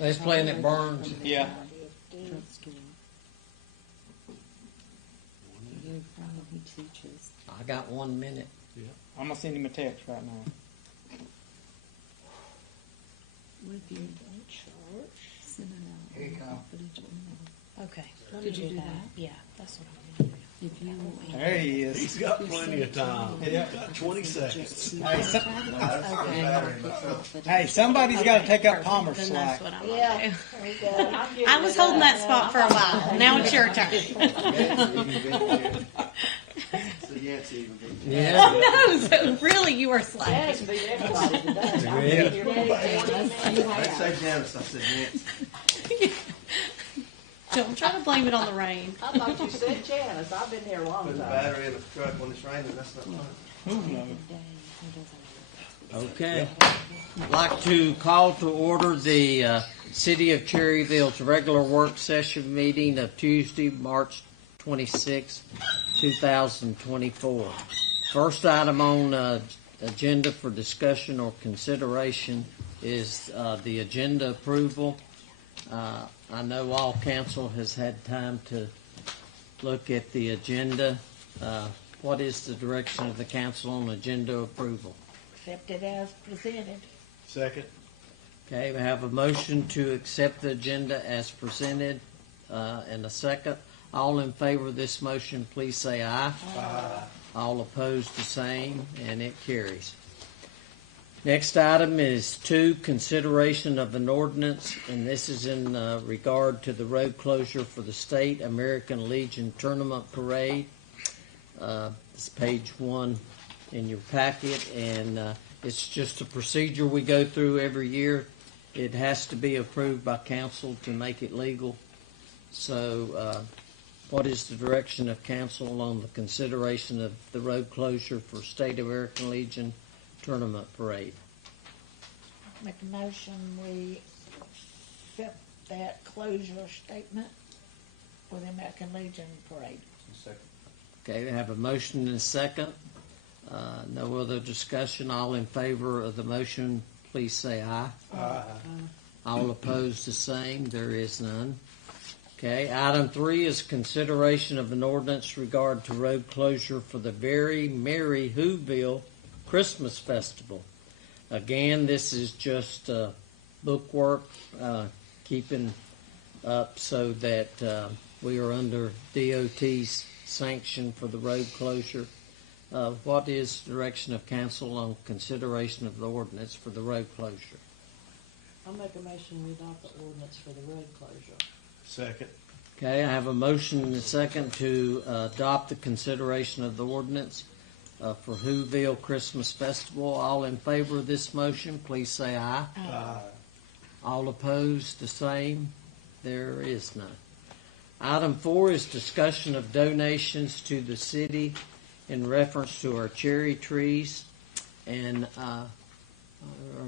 Let's play it Burns. Yeah. He teaches. I got 1 minute. I'm gonna send him a text right now. With you in church. Send it out. Here you come. Okay. Did you do that? Yeah, that's what I'm gonna do. If you want. There he is. He's got plenty of time. Yeah. He's got 20 seconds. Hey, somebody's got to take up Palmer's Then slack. that's what I'm Yeah. gonna do. I was holding that spot for a while. Now it's your turn. Yeah. Oh, no, so really you were slacking. Ready? I say Janice, I said Nancy. Don't try to blame it on the rain. I thought you said Janice. I've been here a long Put the time. battery in the truck when it's raining, that's not fun. Okay. I'd like to call to order the City of Cherryville's regular work session meeting of Tuesday, March 26, 2024. First item on agenda for discussion or consideration is the agenda approval. I know all council has had time to look at the agenda. What is the direction of the council on agenda approval? Accept it as presented. Second. Okay, we have a motion to accept the agenda as presented, and a second. All in favor of this motion, please say aye. Aye. All opposed, the same, and it carries. Next item is 2, consideration of an ordinance, and this is in regard to the road closure for the State American Legion Tournament Parade. It's page 1 in your packet, and it's just a procedure we go through every year. It has to be approved by council to make it legal. So what is the direction of council on the consideration of the road closure for State American Legion Tournament Parade? Make a motion, we accept that closure statement for the American Legion Parade. Okay, we have a motion and a second. No other discussion. All in favor of the motion, please say aye. Aye. All opposed, the same. There is none. Okay, item 3 is consideration of an ordinance regard to road closure for the Very Merry Whoville Christmas Festival. Again, this is just bookwork, keeping up so that we are under DOT's sanction for the road closure. What is the direction of council on consideration of the ordinance for the road closure? I'll make a motion we adopt the ordinance for the road closure. Second. Okay, I have a motion and a second to adopt the consideration of the ordinance for Whoville Christmas Festival. All in favor of this motion, please say aye. Aye. All opposed, the same. There is none. Item 4 is discussion of donations to the city in reference to our cherry trees. And our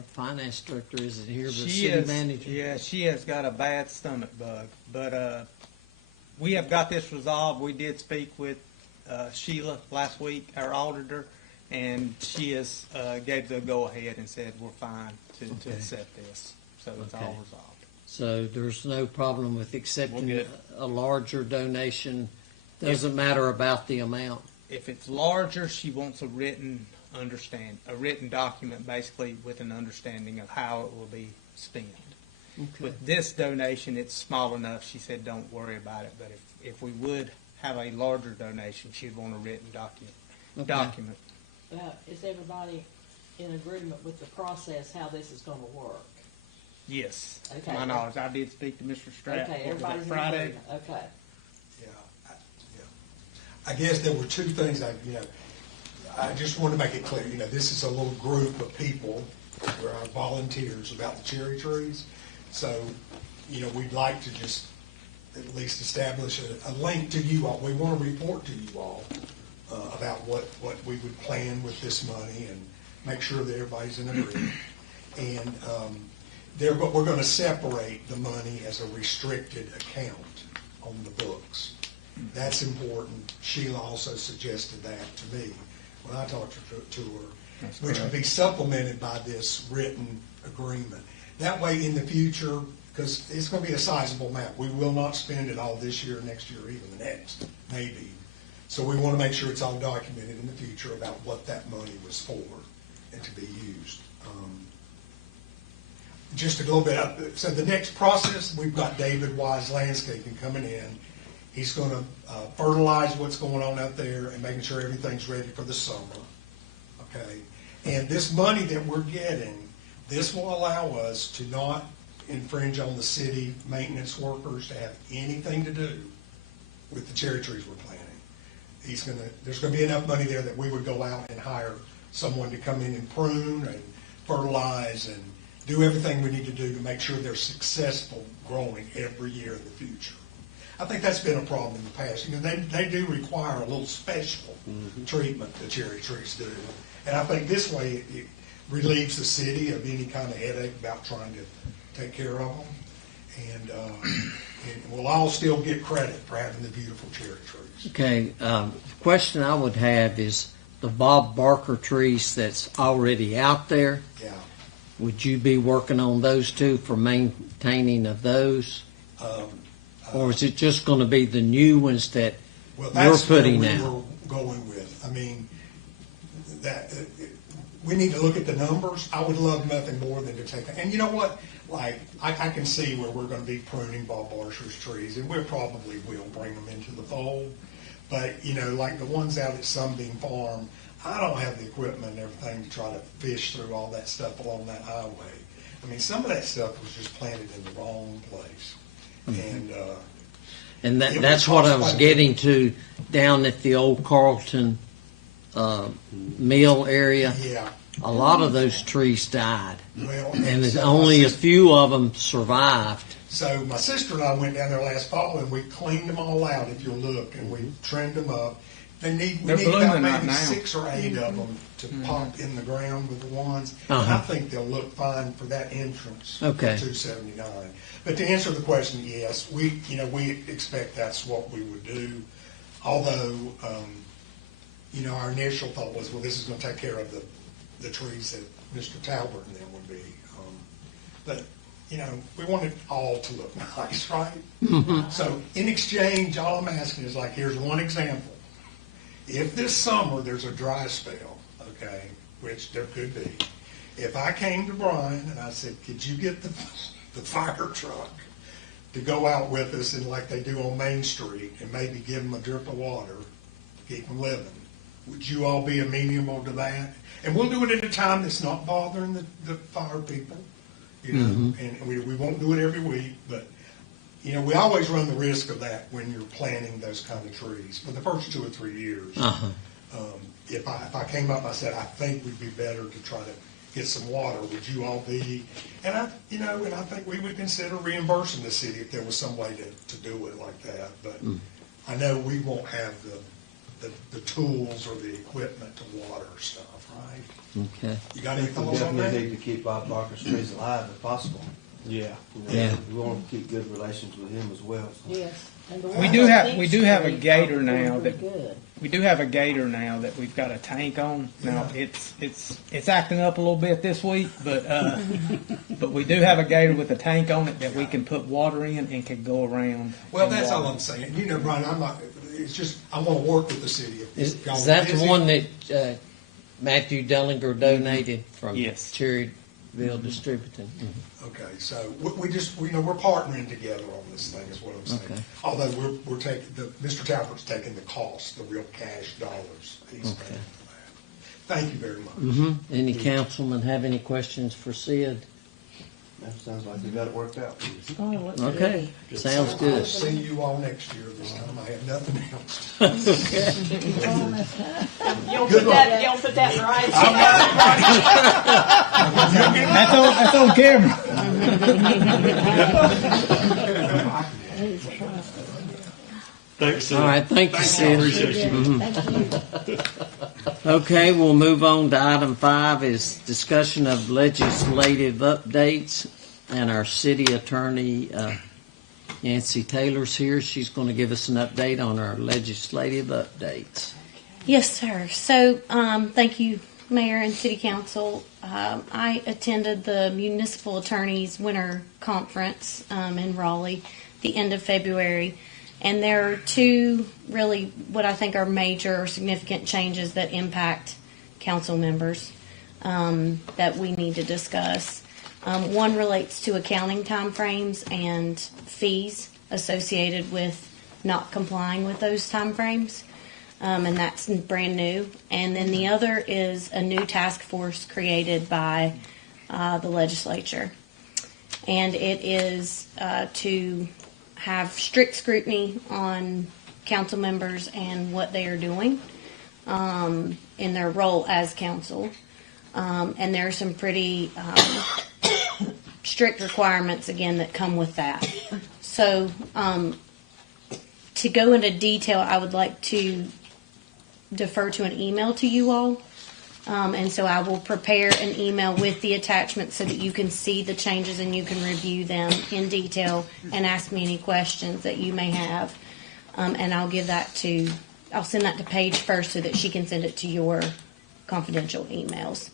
finance director isn't here, but city manager. Yeah, she has got a bad stomach bug. But we have got this resolved. We did speak with Sheila last week, our auditor, and she has gave the go-ahead and said we're fine to Okay. accept this. So it's Okay. all resolved. So there's no problem with accepting We're good. a larger donation. Doesn't matter about the amount. If it's larger, she wants a written document basically with an understanding of how it will be spent. Okay. With this donation, it's small enough, she said don't worry about it, but if we would have a larger donation, she'd want a written document. Is everybody in agreement with the process, how this is gonna work? Yes, to Okay. my knowledge. I did speak to Mr. Strapp. Okay, what was that, everybody's in Friday? agreement, okay. Yeah, I guess there were 2 things I just want to make it clear, this is a little group of people, we're our volunteers about the cherry trees. So, we'd like to just at least establish a link to you all. We want to report to you all about what we would plan with this money and make sure that everybody's in agreement. And we're going to separate the money as a restricted account on the books. That's important. Sheila also suggested that to me when I talked to her, That's which would be supplemented by this written agreement. That way, in the future, because it's going to be a sizable amount, we will not spend it all this year, next year, or even the next, maybe. So we want to make sure it's all documented in the future about what that money was for and to be used. Just a little bit up. So the next process, we've got David Wise Landscaping coming in. He's going to fertilize what's going on out there and making sure everything's ready for the summer. Okay? And this money that we're getting, this will allow us to not infringe on the city maintenance workers to have anything to do with the cherry trees we're planting. There's going to be enough money there that we would go out and hire someone to come in and prune and fertilize and do everything we need to do to make sure they're successful growing every year in the future. I think that's been a problem in the past. They do require a little special treatment, the cherry trees do. And I think this way it relieves the city of any kind of headache about trying to take care of them. And we'll all still get credit for having the beautiful cherry trees. Okay, the question I would have is the Bob Barker trees that's already out there. Yeah. Would you be working on those too for maintaining of those? Or is it just going to be the new ones that Well, you're that's where putting we out? were going with. I mean, we need to look at the numbers. I would love nothing more than to take, and you know what? Like, I can see where we're going to be pruning Bob Barker's trees, and we probably will bring them into the fold. But, like the ones out at Sunbeam Farm, I don't have the equipment and everything to try to fish through all that stuff along that highway. I mean, some of that stuff was just planted in the wrong place. And it that's would what cost I was quite a getting to down at the old Carlton mill area. Yeah. A lot of those trees died, Well, and so only my a few of them survived. So my sister and I went down there last fall and we cleaned them all out, if you'll look, and we trimmed them up. We need They're about blooming right maybe now. 6 or 8 of them to pop in the ground with the ones. And Uh-huh. I think they'll look fine for that entrance. Okay. For 279. But to answer the question, yes, we expect that's what we would do. Although, our initial thought was, well, this is going to take care of the trees that Mr. Talbot and them would be. But we want it all to look nice, right? So in exchange, all I'm asking is like, here's one example. If this summer there's a dry spell, okay, which there could be, if I came to Brian and I said, could you get the fire truck to go out with us and like they do on Main Street and maybe give them a drip of water to keep them living, would you all be amenable to that? And we'll do it at a time that's not bothering the fire people. And we won't do it every week, but, we always run the risk of that when you're planting those kind of trees. For the first 2 or 3 years, Uh-huh. if I came up and I said, I think we'd be better to try to get some water, would you all be? And I think we would consider reimbursing the city if there was some way to do it like that. But I know we won't have the tools or the equipment to water stuff, right? Okay. You got We any thoughts on definitely that? need to keep Bob Barker's trees alive if possible. Yeah. Yeah. We want to keep good relations with him as well. So. Yes. And the We ones do on have- Pink we do have a Street gator are now pretty that- good. We do have a gator now that we've got a tank on. Now it's acting up a little bit this week, but we do have a gator with a tank on it that we can put water in and can go around. Well, and that's all water. I'm saying. Brian, I'm not, it's just, I want to work with the city. Is y'all that the busy- one that Matthew Dellinger donated from Yes. Cherryville Distributing? Okay, so we just, we're partnering together on this thing is what I'm saying. Okay. Although we're taking, Mr. Talbert's taking the cost, the real cash dollars. He's Okay. paying for that. Thank you very much. Any councilman have any questions for Sid? That sounds like we got it worked out. Oh, let's Okay, see. sounds I'll good. see you all next year this time. I have nothing else. You'll put that in writing. That's on camera. Thanks, Sid. All right, thank you, Sid. Appreciate you. Thank you. Okay, we'll move on to item 5 is discussion of legislative updates. And our city attorney, Nancy Taylor's here. She's going to give us an update on our legislative updates. Yes, sir. So, thank you, Mayor and City Council. I attended the Municipal Attorneys Winter Conference in Raleigh the end of February, and there are two really what I think are major or significant changes that impact council members that we need to discuss. One relates to accounting timeframes and fees associated with not complying with those timeframes. And that's brand new. And then the other is a new task force created by the legislature. And it is to have strict scrutiny on council members and what they are doing in their role as council. And there are some pretty strict requirements, again, that come with that. So to go into detail, I would like to defer to an email to you all. And so I will prepare an email with the attachment so that you can see the changes and you can review them in detail and ask me any questions that you may have. And I'll send that to Paige first so that she can send it to your confidential emails.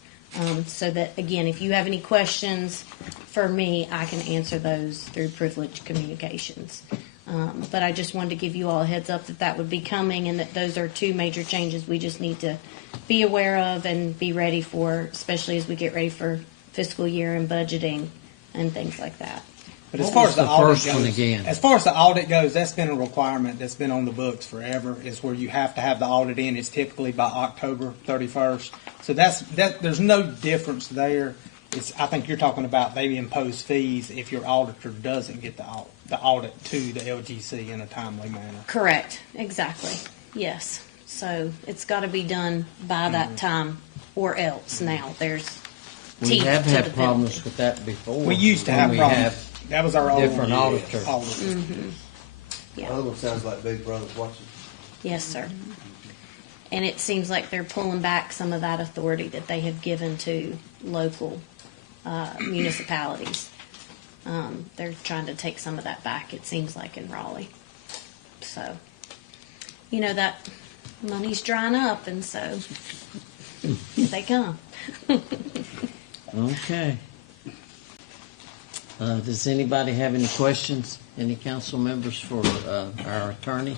So that, again, if you have any questions for me, I can answer those through privileged communications. But I just wanted to give you all a heads up that that would be coming and that those are two major changes we just need to be aware of and be ready for, especially as we get ready for fiscal year and budgeting and things like that. But as What far was as the the audit first one goes, again? as far as the audit goes, that's been a requirement that's been on the books forever. Is where you have to have the audit in. It's typically by October 31st. So that. There's no difference there. I think you're talking about maybe impose fees if your auditor doesn't get the audit to the LGC in a timely manner. Correct. Exactly. Yes. So it's got to be done by that time or else now. There's We teeth have to had the problems penalty. with that before. We used to when have we problems. have That was our old different auditor. auditor. Yeah. Other one sounds like Big Brother's watching. Yes, sir. And it seems like they're pulling back some of that authority that they have given to local municipalities. They're trying to take some of that back, it seems like, in Raleigh. So, that money's drying up, and so they come. Okay. Does anybody have any questions? Any council members for our attorney?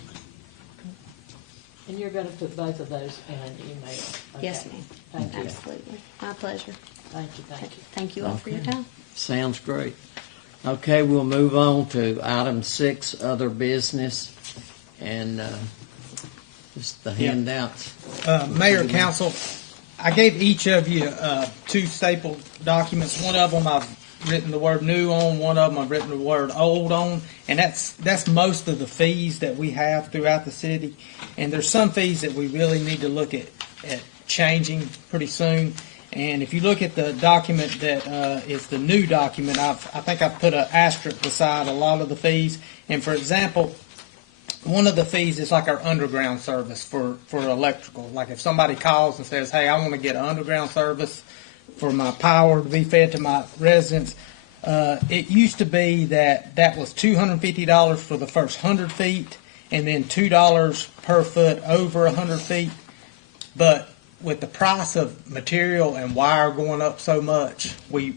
And you're gonna put both of those in an email? Yes, Okay. ma'am. Thank you, Absolutely. My pleasure. thank you, thank you. Thank you all for your Okay. time. Sounds great. Okay, we'll move on to item 6, other business, and just the handouts. Mayor, Council, I gave each of you 2 stapled documents. One of them I've written the word new on, one of them I've written the word old on, and that's most of the fees that we have throughout the city. And there's some fees that we really need to look at changing pretty soon. And if you look at the document that is the new document, I think I've put an asterisk beside a lot of the fees. And for example, one of the fees is like our underground service for electrical. Like if somebody calls and says, hey, I want to get an underground service for my power to be fed to my residents, it used to be that was $250 for the first 100 feet and then $2 per foot over 100 feet. But with the price of material and wire going up so much, we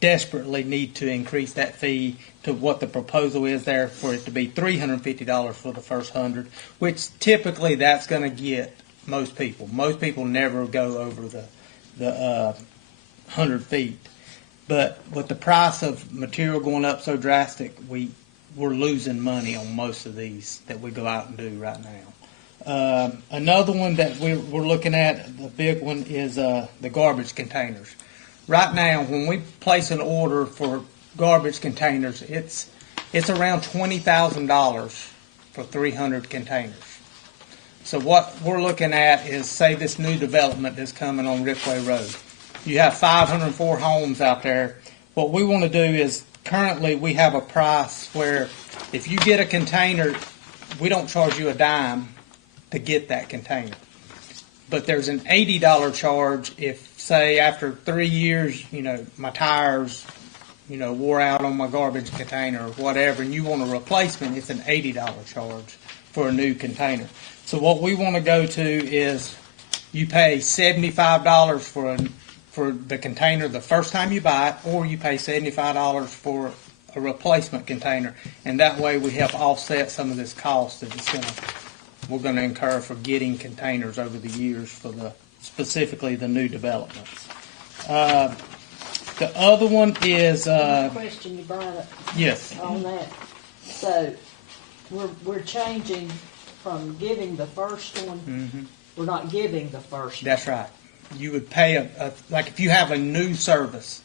desperately need to increase that fee to what the proposal is there for it to be $350 for the first 100, which typically that's going to get most people. Most people never go over the 100 feet. But with the price of material going up so drastic, we're losing money on most of these that we go out and do right now. Another one that we're looking at, the big one, is the garbage containers. Right now, when we place an order for garbage containers, it's around $20,000 for 300 containers. So what we're looking at is, say, this new development that's coming on Rickway Road. You have 504 homes out there. What we want to do is, currently we have a price where if you get a container, we don't charge you a dime to get that container. But there's an $80 charge if, say, after 3 years, my tires, wore out on my garbage container or whatever, and you want a replacement, it's an $80 charge for a new container. So what we want to go to is You pay $75 for the container the first time you buy it, or you pay $75 for a replacement container, and that way we help offset some of this cost that we're gonna incur for getting containers over the years for specifically the new developments. The other one is, Question you brought up yes, on that. So, we're changing from giving the first one, we're not giving the first one. that's right. You would pay like if you have a new service,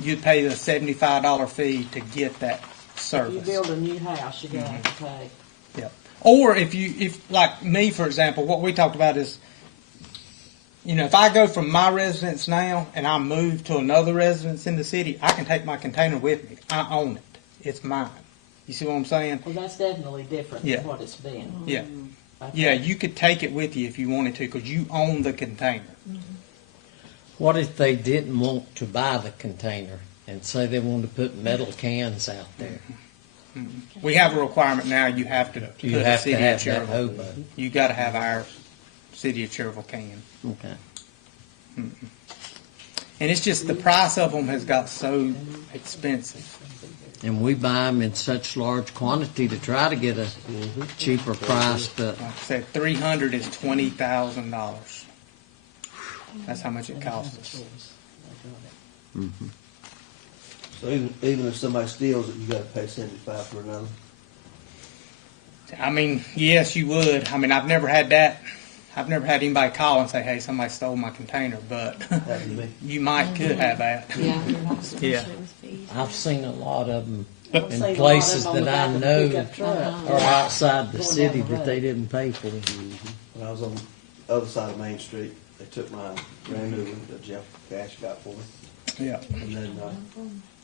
you'd pay the $75 fee to get that If service. you build a new house, you're gonna have to pay. Yep. Or if like me, for example, what we talked about is, if I go from my residence now and I move to another residence in the city, I can take my container with me. I own it. It's mine. You see what I'm saying? Well, that's definitely different Yeah. than what it's been. Yeah. Okay. Yeah, you could take it with you if you wanted to because you own the container. What if they didn't want to buy the container and say they wanted to put metal cans out there? We have a requirement now. You have to put You a have city to of have that Cherryville. hobo. You got to have our city of Cherryville can. Okay. And it's just the price of them has got so expensive. And we buy them in such large quantity to try to get a cheaper price, but Like I said, 300 is $20,000. That's how much it costs us. So even if somebody steals it, you gotta pay 75 for another. I mean, yes, you would. I mean, I've never had that. I've never had anybody call and say, "Hey, somebody stole my container," but Happened to me. you could have that. Yeah. Yeah. I've seen a lot of them I've seen a lot in of places them on the that back I of the know pickup truck. are outside the Going city down the that they road. didn't pay for. When I was on the other side of Main Street, they took my brand new one that Jeff Cash got for me. Yeah. And then,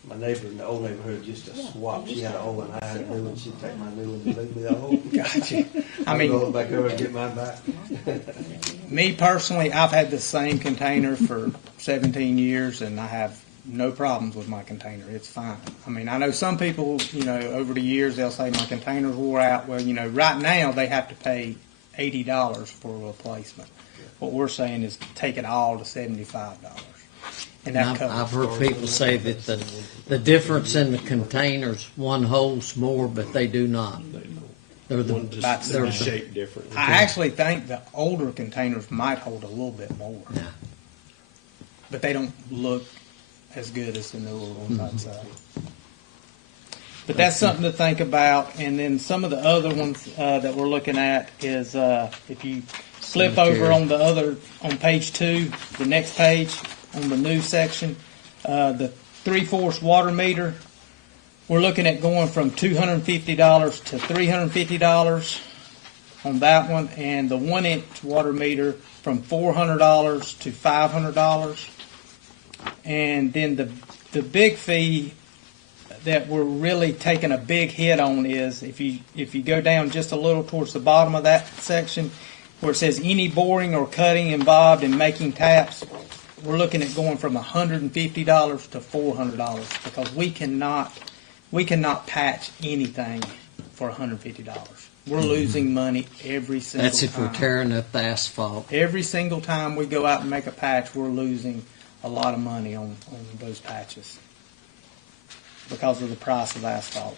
my neighbor in the old neighborhood used to swap. She had an old one, I had a new one. She'd take my new one and leave me the old. Gotcha. I I'd go mean, back over and get mine back. me personally, I've had the same container for 17 years, and I have no problems with my container. It's fine. I mean, I know some people, over the years, they'll say my container's wore out. Well, right now they have to pay $80 for a replacement. What we're saying is take it all to $75. And that And I've covers. heard people say that the difference in the containers, one holds more, but they do not. They're the, One About just they're is the, shaped differently. I actually think the older containers might hold a little bit more, yeah. but they don't look as good as the newer ones, I'd say. But that's something to think about. And then some of the other ones that we're looking at is if you flip over on page 2, the next page on the new section, the 3/4 water meter. We're looking at going from $250 to $350 on that one, and the 1-inch water meter from $400 to $500. And then the big fee that we're really taking a big hit on is if you go down just a little towards the bottom of that section where it says any boring or cutting involved in making taps, we're looking at going from $150 to $400 because we cannot patch anything for $150. We're losing money every single That's if we're time. tearing up the asphalt. Every single time we go out and make a patch, we're losing a lot of money on those patches because of the price of asphalt.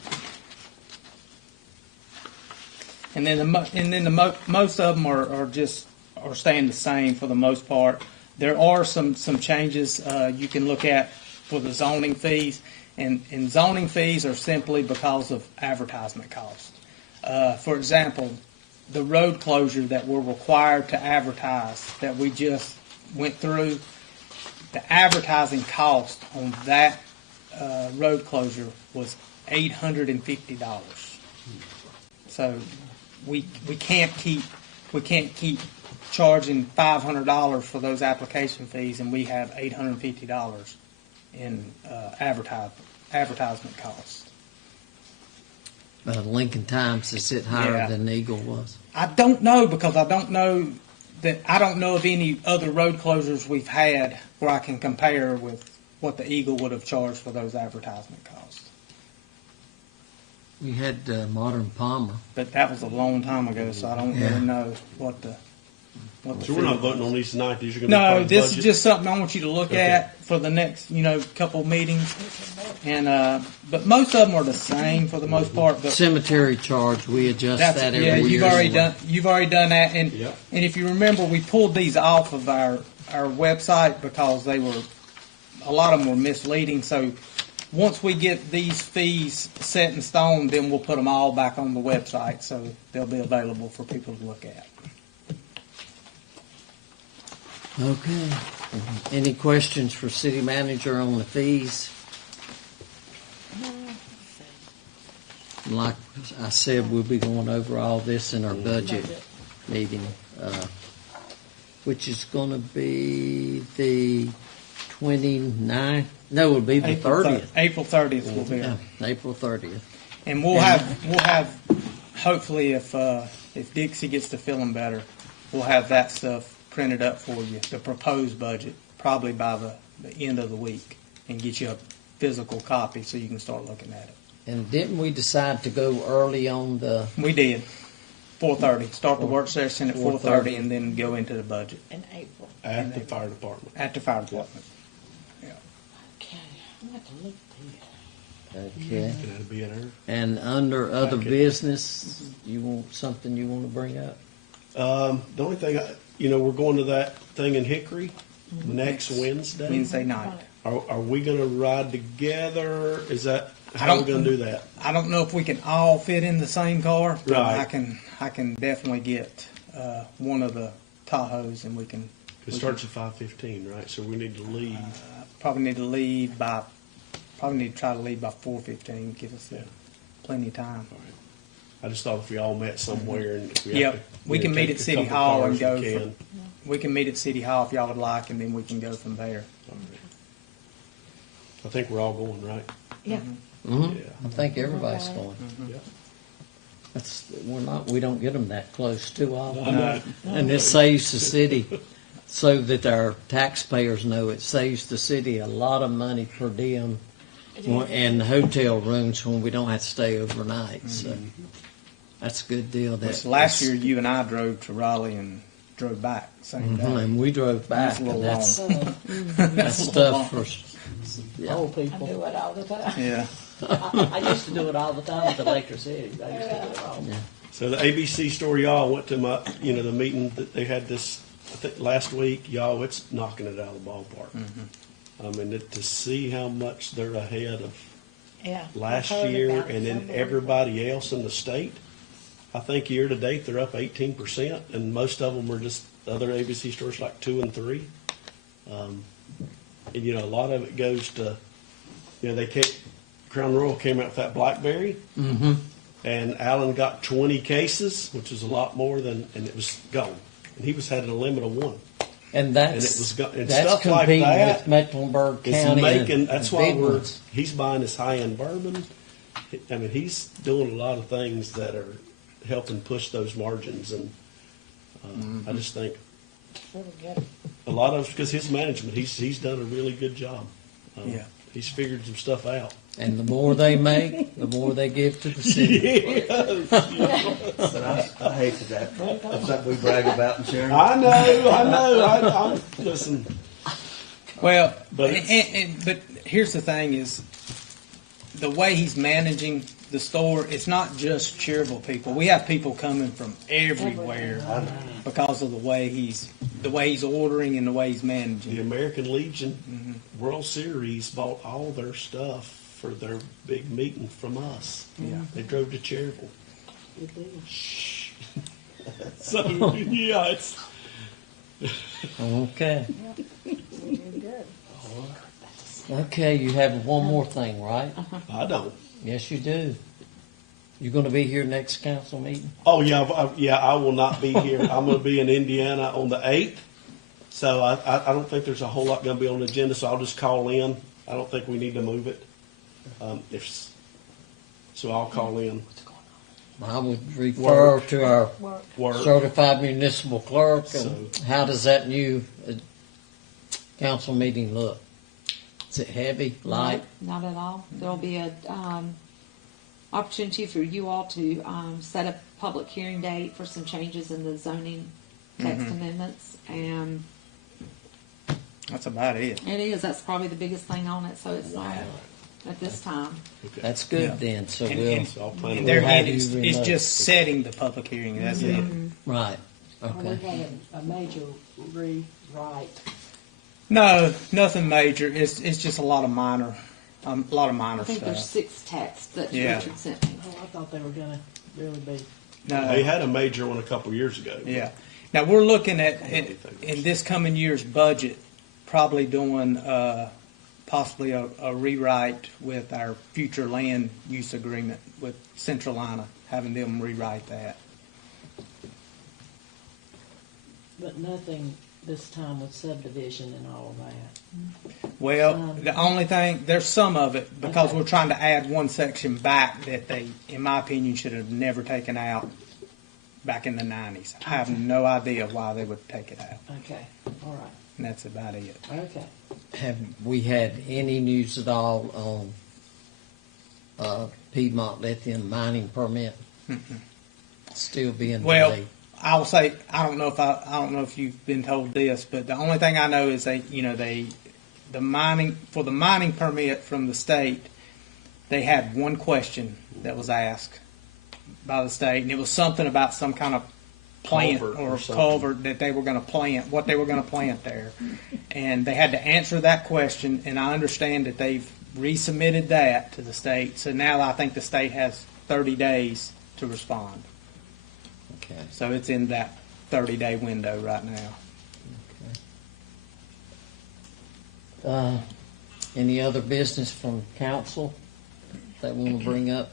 And then most of them are staying the same for the most part. There are some changes you can look at for the zoning fees, and zoning fees are simply because of advertisement costs. For example, the road closure that we're required to advertise that we just went through, the advertising cost on that road closure was $850. So we can't keep charging $500 for those application fees, and we have $850 in advertisement costs. Lincoln Times is it higher Yeah. than Eagle was? I don't know because I don't know of any other road closures we've had where I can compare with what the Eagle would have charged for those advertisement costs. We had Modern Palmer. But that was a long time ago, so I don't Yeah. really know what the what the So we're not fee voting was. on these tonight, these are gonna be part No, of the this is budget? just something I want you to look Okay. at for the next, couple of meetings. And, but most of them are the same for the most part, but Cemetery charge, we adjust that's, that every yeah, year. you've already done that. And, Yep. and if you remember, we pulled these off of our website because a lot of them were misleading. So once we get these fees set in stone, then we'll put them all back on the website, so they'll be available for people to look at. Okay. Any questions for city manager on the fees? Like I said, we'll be going over all this in our budget meeting, which is gonna be the 29th. No, it'll be the 30th. April 30th will be. Yeah, April 30th. And we'll have, hopefully, if Dixie gets to feeling better, we'll have that stuff printed up for you, the proposed budget, probably by the end of the week, and get you a physical copy so you can start looking at it. And didn't we decide to go early on the, We did, 4:30, start the work session at 4:30 4:30. and then go into the budget In April. At the fire department. at the fire department. Okay, I'm gonna have to look through okay. Can that be in her? And under other Okay. business, you want something you want to bring up? The only thing, we're going to that thing in Hickory next Wednesday. Wednesday night. Are we gonna ride together? Is that, I how are we don't- gonna do that? I don't know if we can all fit in the same car, but Right. I can definitely get one of the Tahoes, and we can. It starts at 5:15, right? So we need to leave. Probably need to try to leave by 4:15. Give us plenty of time. I just thought if we all met somewhere and if we have Yep, to, we can meet take at a City couple Hall cars, and go. we From, can. we can meet at City Hall if y'all would like, and then we can go from there. All right. I think we're all going, right? Yeah. Mm-hmm. Yeah. I think everybody's Okay. going. Yeah. We don't get them that close too often. know. And it saves the city, so that our taxpayers know, it saves the city a lot of money per diem and hotel rooms when we don't have to stay overnight, so that's a good deal. Which last year you and I drove to Raleigh and drove back same day. And we drove back, That's a little and that's, So, that's stuff for, yeah. Old I people. do it all the time. Yeah. I used to do it all the time with electricity. I used to do it all. So the ABC store, y'all went to my, the meeting that they had this, I think last week, y'all, it's knocking it out of the ballpark. I mean, to see how much they're ahead of Yeah. last I've heard year about it. and then everybody else in the state. I think year to date, they're up 18%, and most of them are just, other ABC stores like 2 and 3. And, a lot of it goes to, Crown Royal came out with that blackberry. Mm-hmm. And Alan got 20 cases, which is a lot more than, and it was gone. And he was had a limit of 1. And And it was that's, and that's stuff like competing that with Mecklenburg It's County. making, and that's the why big ones. he's buying this high-end bourbon. I mean, he's doing a lot of things that are helping push those margins. And I just think Really good. a lot of, because his management, he's done a really good job. Yeah. He's figured some stuff out. And the more they make, the more they give to the city. But I hate that. That's something we brag about in Sharon. I know. I'm listen. Well, But but here's the thing: is the way he's managing the store. It's not just Cherryville people. We have people coming from everywhere because of the way he's ordering and the way he's The managing. American Legion World Series bought all their stuff for their big meeting from us. Yeah. They drove to Cherryville. So yeah, it's Okay. Really good. Okay, you have one more thing, right? I don't. Yes, you do. You gonna be here next council meeting? Oh yeah, I will not be here. I'm going to be in Indiana on the 8th. So I don't think there's a whole lot going to be on the agenda. So I'll just call in. I don't think we need to move it. So I'll call in. I would refer to our Work. certified municipal clerk, and So- how does that new council meeting look? Is it heavy, light? Not at all. There'll be a opportunity for you all to set a public hearing date for some changes in the zoning text amendments, and That's about it. it is, that's probably the biggest thing on it, so it's not at this time. Okay. That's good Yeah. then, so And- we'll, and- So I'll plan And on there We'll have again, it's, you it's remote. just setting the public hearing, that's it. right, Well, okay. we've had a major rewrite. No, nothing major, it's just a lot of minor I think there's stuff. 6 texts that Yeah. Richard sent me. Oh, I thought they were gonna really be. No. They had a major one a couple years ago. Yeah. Now, we're looking at, in this coming year's budget, probably doing possibly a rewrite with our future land use agreement with Central Lina, having them rewrite that. But nothing this time with subdivision and all of that. Well, the only thing, there's some of it, because Okay. we're trying to add one section back that they, in my opinion, should have never taken out back in the 90s. I have no idea why they would take it out, Okay, all right, and that's about it. okay. Have we had any news at all on Piedmont Lithium mining permit? Still being Well, delayed? I'll say, I don't know if you've been told this, but the only thing I know is the mining permit from the state, they had one question that was asked by the state, and it was something about some kind of plant Culvert or or something. culvert that they were gonna plant, what they were gonna plant there. And they had to answer that question, and I understand that they've resubmitted that to the state, so now I think the state has 30 days to respond. Okay. So it's in that 30-day window right now. Any other business from council that want to bring up?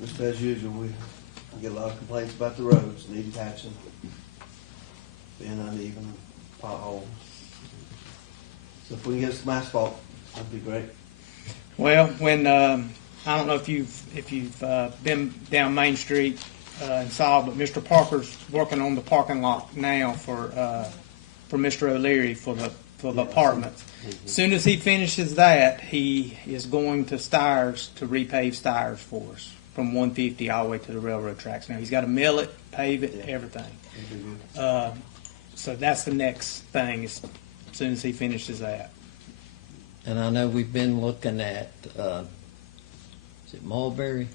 Just as usual, I get a lot of complaints about the roads, needing patching, being uneven, potholes. So if we can get some asphalt, that'd be great. Well, when I don't know if you've been down Main Street and saw, but Mr. Parker's working on the parking lot now for Mr. O'Leary for the apartments. As soon as he finishes that, he is going to Stires to repave Stires for us from 150 all the way to the railroad tracks. Now he's got to mill it, pave it, everything. That'd be good. So that's the next thing. As soon as he finishes that. And I know we've been looking at, is it Mulberry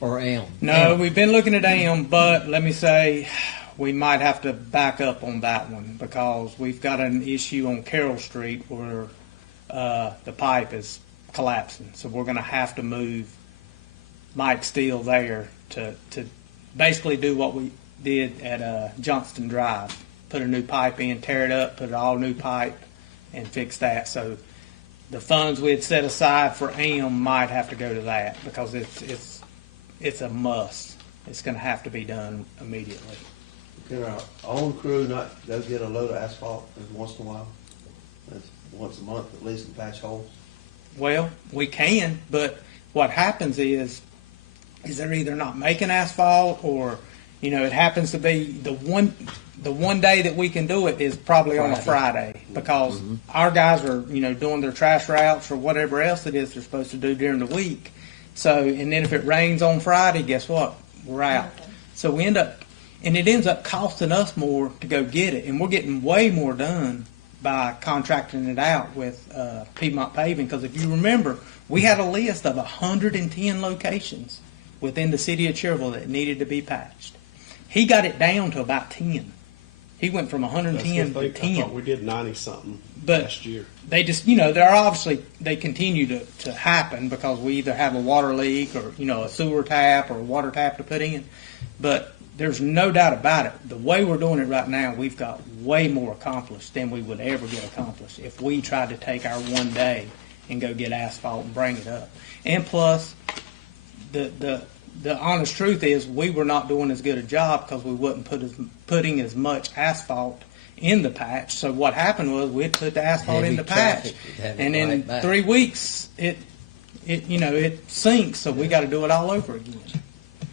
or Elm? No, we've been looking at AM, but let me say, we might have to back up on that one because we've got an issue on Carroll Street where the pipe is collapsing. So we're going to have to move Mike Steele there to basically do what we did at Johnston Drive. Put a new pipe in, tear it up, put it all new pipe, and fix that. So the funds we had set aside for AM might have to go to that because it's a must. It's going to have to be done immediately. Can our own crew not go get a load of asphalt every once in a while? That's once a month at least, and patch holes. Well, we can, but what happens is they're either not making asphalt or, it happens to be the one day that we can do it is probably on a Friday because our guys are, doing their trash routes or whatever else it is they're supposed to do during the week. So, and then if it rains on Friday, guess what? We're out. So we it ends up costing us more to go get it. And we're getting way more done by contracting it out with Piedmont Paving. Because if you remember, we had a list of 110 locations within the city of Cherryville that needed to be patched. He got it down to about 10. He went from 110 to I 10. thought we did 90-something But last year. they just, they're obviously, they continue to happen because we either have a water leak or, a sewer tap or a water tap to put in. But there's no doubt about it. The way we're doing it right now, we've got way more accomplished than we would ever get accomplished if we tried to take our one day and go get asphalt and bring it up. And plus, the honest truth is we were not doing as good a job because we wasn't putting as much asphalt in the patch. So what happened was we'd put the asphalt Heavy in the patch, traffic would have it and in right back. 3 weeks it sinks. So we got to do it all over again.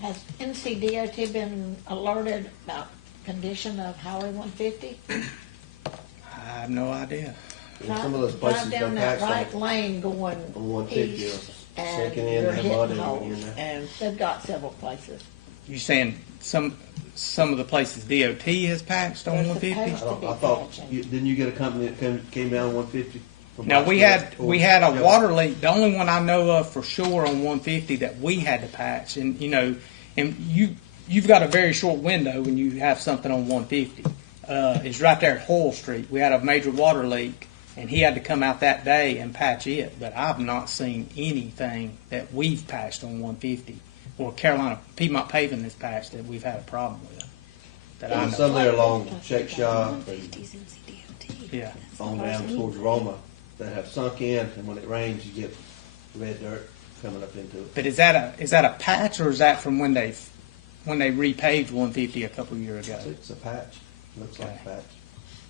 Has NCDOT been alerted about condition of Highway 150? I have no idea. And some of those places Drive they down that patch right like lane going on 150 east, are and sinking in, you're they have hitting mud in holes, there. and they've got several places. You saying some of the places DOT has patched on They're 150? supposed to be I thought, patching. didn't you get a company that came down 150? No, we had a water leak. The only one I know of for sure on 150 that we had to patch, and you've got a very short window when you have something on 150. It's right there at Hoyle Street. We had a major water leak, and he had to come out that day and patch it. But I've not seen anything that we've patched on 150 or Piedmont Paving has patched that we've had a problem with. That I And know. some there along Shake Shaw, 150's NCDOT. Yeah. on down towards Roma, that have sunk in, and when it rains, you get red dirt coming up into it. But is that a patch, or is that from when they repaved 150 a couple years ago? It's a patch, looks like a patch.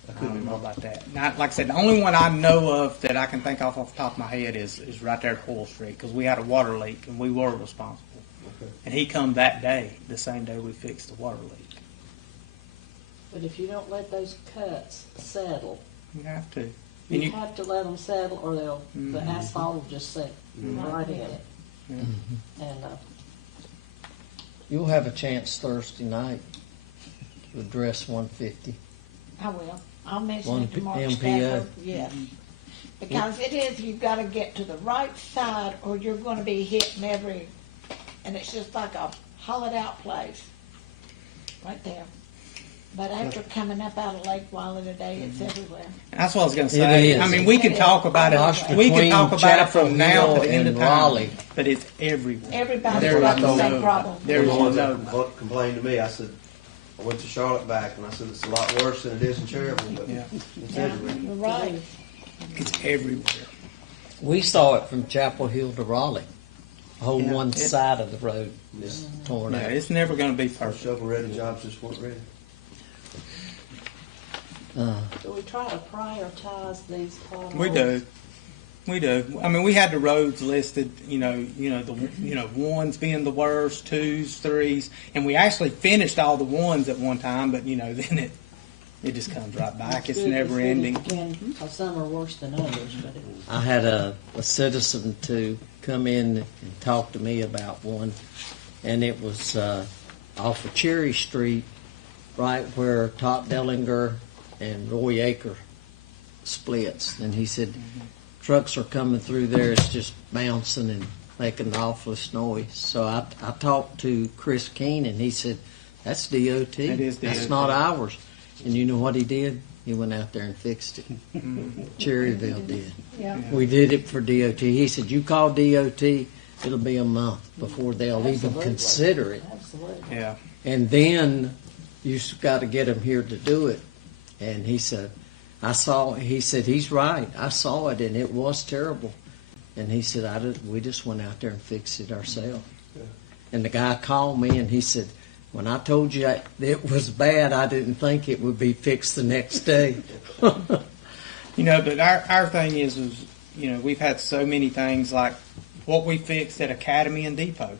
I I could be don't know wrong. about that. Not, like I said, the only one I know of that I can think off the top of my head is right there at Hoyle Street, because we had a water leak and we were responsible. Okay. And he come that day, the same day we fixed the water leak. But if you don't let those cuts settle, You have to. And you have to let them settle, or the asphalt will just sink right in it. Yeah. And, You'll have a chance Thursday night to address 150. I will. I'll mention One it to Mark MPO. Stafford, yes. Because it is, you've got to get to the right side or you're going to be hitting and it's just like a hollowed out place. Right there. But after coming up out of Lake Wiley today, it's everywhere. That's what I was going to It say. is. I mean, we can talk about Gosh, it. We can between talk about it Chapel from now Hill to the end of and time. Raleigh. But it's everywhere. Everybody's There got is the no- same problem. there One of the ones no- that complained to me, I said, I went to Charlotte back, and I said, it's a lot worse than it is in Cherryville, but Yeah. it's Yeah, everywhere. you're right. It's everywhere. We saw it from Chapel Hill to Raleigh. The whole Yeah. one side of the road is torn Yeah, out. it's never going to be Our perfect. shovel-ready jobs just weren't ready. so we try to prioritize these potholes. We do. We do. I mean, we had the roads listed, ones being the worst, twos, threes, and we actually finished all the ones at one time, but then it just comes right back. It's good, never good ending. if you can, 'cause some are worse than others, but I had a citizen to come in and talk to me about one, and it was off of Cherry Street, right where Top Dellinger and Roy Acre splits. And he said, trucks are coming through there, it's just bouncing and making the awfulest noise. So I talked to Chris Keene, and he said, that's DOT. It is That's DOT. not ours. And you know what he did? He went out there and fixed it. Cherryville did. Yeah. We did it for DOT. He said, you call DOT, it'll be a month before they'll even Absolutely. consider it. absolutely. Yeah. And then you got to get them here to do it. And he said, he said, he's right. I saw it and it was terrible. And he said, we just went out there and fixed it ourselves. And the guy called me and he said, when I told you it was bad, I didn't think it would be fixed the next day. But our thing is, we've had so many things like what we fixed at Academy and Depot.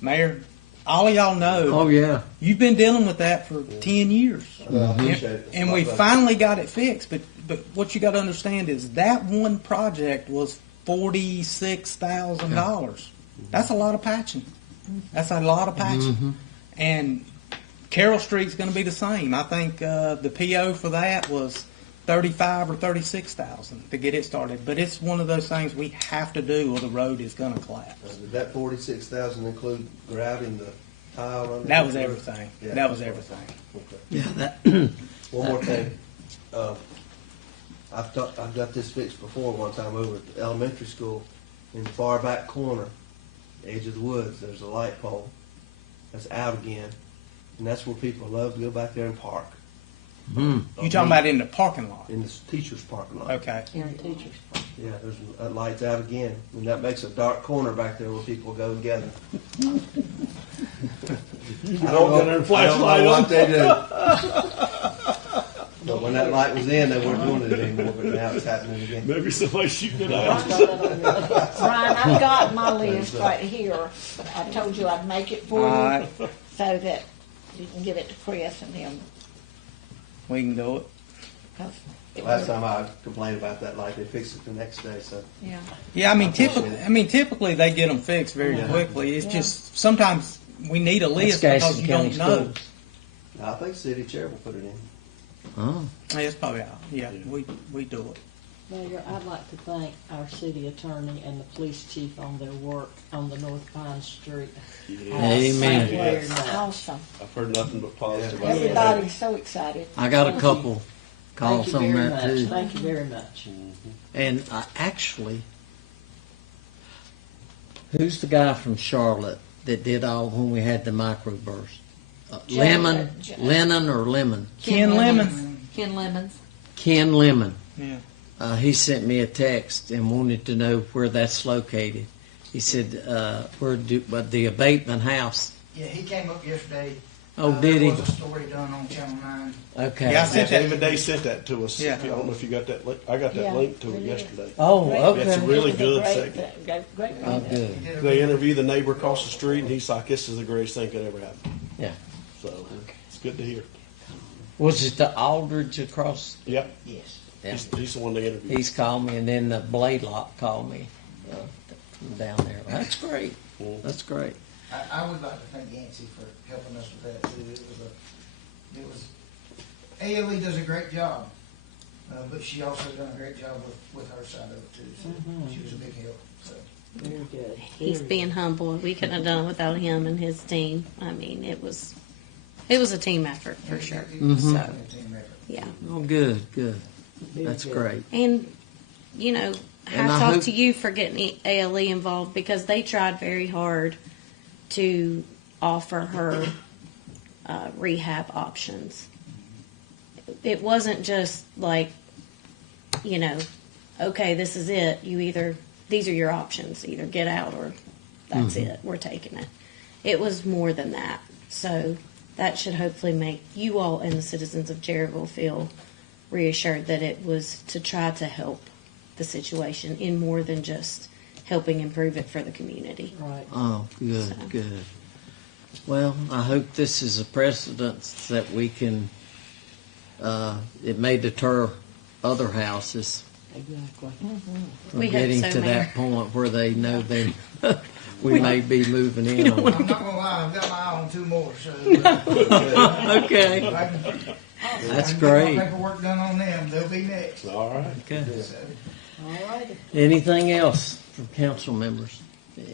Mayor, all of y'all know, Oh, yeah. you've been dealing with that for 10 years. Well, I appreciate it. It's a And lot we better. finally got it fixed. But what you got to understand is that one project was $46,000. That's a lot of patching. That's a lot of patching. And Carroll Street's going to be the same. I think the PO for that was $35,000 or $36,000 to get it started. But it's one of those things we have to do, or the road is going to collapse. Did that 46,000 include grouting the tile under? That was everything. Yeah. That was everything. Okay. Yeah, that, One more thing. I've got this fixed before one time over at the elementary school. In the far back corner, edge of the woods, there's a light pole that's out again. And that's where people love to go back there and park. You talking about in the parking lot? In the teacher's parking lot. Okay. Here in teachers. Yeah, there's that light's out again. And that makes a dark corner back there where people go together. I Don't get their flashlight know on. what they do. But when that light was in, they weren't doing it anymore, but now it's happening again. Maybe somebody shooting it out. Brian, I've got my list right here. I told you I'd make it for All you right. so that you can give it to Chris and him. We can do it. 'Cause it Last was- time I complained about that light, they fixed it the next day, so. Yeah. Yeah, I mean, typically they get them fixed very Yeah. quickly. It's Yeah. just sometimes, we need a list That's because Gaston you County don't know. Schools. I think City of Cherryville put it in. Oh, Yeah, it's probably out. Yeah, we do it. Mayor, I'd like to thank our city attorney and the police chief on their work on the North Pine Street. Amen. Thank you very much. Awesome. I've heard nothing but positive. about it. Everybody's so excited. I got a Thank couple Thank calls you on very that much. too. Thank you very much. And actually, who's the guy from Charlotte that did all when we had the microburst? Lemon, Lennon or Lemon? Ken Lemon. Ken Lemons. Ken Lemon. Yeah. He sent me a text and wanted to know where that's located. He said, the abatement house. Yeah, he came up yesterday. Oh, did he? There was a story done on Channel 9. Okay. Yeah, I sent that. David Day sent that to us. Yeah. I don't know if you got that link. I got that Yeah, link to we it did. yesterday. Oh, Great. okay. It's a really It was a good great segment. thing. Great. Oh, good. He did a They interview the neighbor across the street, and he's like, "This is the greatest thing that ever happened." Yeah. So it's good to hear. Was it the Aldridge across? Yep, Yes. Yeah. he's the one they interviewed. He's called me, and then the Blaylock called me from down there. That's great. That's great. I would like to thank Yancy for helping us with that too. It was, ALE does a great job, but she also done a great job with her side of it too. So she was a big help, so. Very good. He's Very being humble. We couldn't have done it without him and his team. I mean, it was a team effort for sure. It was So, definitely a team effort. yeah. Oh, good. Very That's good. great. And, you know, And hats I off hope- to you for getting ALE involved because they tried very hard to offer her rehab options. It wasn't just like, you know, okay, this is it. These are your options. Either get out or that's it. We're taking it. It was more than that. So that should hopefully make you all and the citizens of Cherryville feel reassured that it was to try to help the situation in more than just helping improve it for the community. Right. Oh, good, So. good. Well, I hope this is a precedent that we can, it may deter other houses Exactly. from We hope getting so, to Mayor. that point where they know they, we may be moving in on. I'm not gonna lie, I've got my eye on two more, so. Okay, I can- that's I can great. get my paperwork done on them, they'll be next. All right. Okay. So, All righty. Anything else from council members?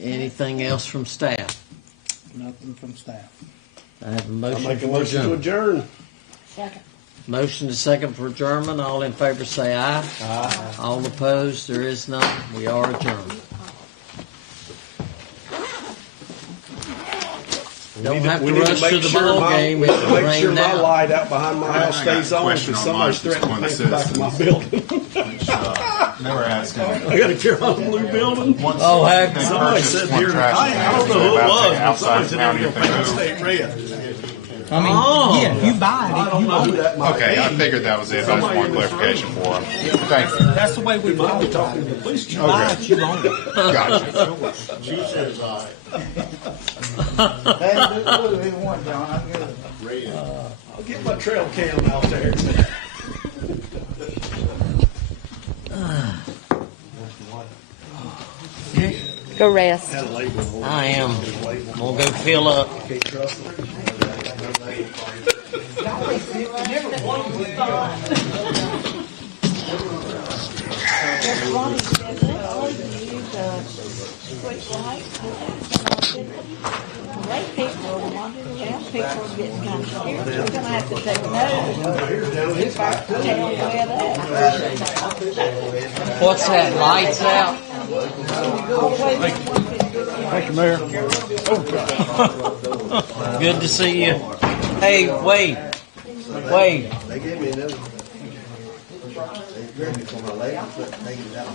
Anything else from staff? Nothing from staff. I have a I'll motion make a for motion to adjournment. adjourn. Second. Motion to second for adjournment. All in favor say aye. Aye. All opposed, there is none. We are adjourned. Don't have to rush to the ball game. It's Make sure rained my out. light out behind my house I got a stays on question because on mine. somebody's threatening to It's paint one the back of my building. They were asking. I got a Carolina blue building. Oh, heck. They Somebody purchased said one here, trash I can. don't know who it About was, the but outside somebody said they county were if going to they paint move. state red. I mean, Oh. yeah, you buy I it, don't you know own who it. that might Okay, I be. figured that was it. I just wanted clarification for them. Thank you. That's the way we Might buy be it. talking to the police chief. You buy it, you own it. Gotcha. Hey, do either one, John, I'm good. I'll get my trail cam out there. Go rest. Had a label on it. I am. We'll go fill up. Can't trust it. Ronnie said, "Oh, you use a quick light." Great people, wandering around, people are getting kind of scared. We're gonna have to take notice. If I tell where that. What's that, lights out? Thank you, Mayor. Good to see you. Hey, Wade. Wade. They gave me another. They grabbed me for my leg, but they got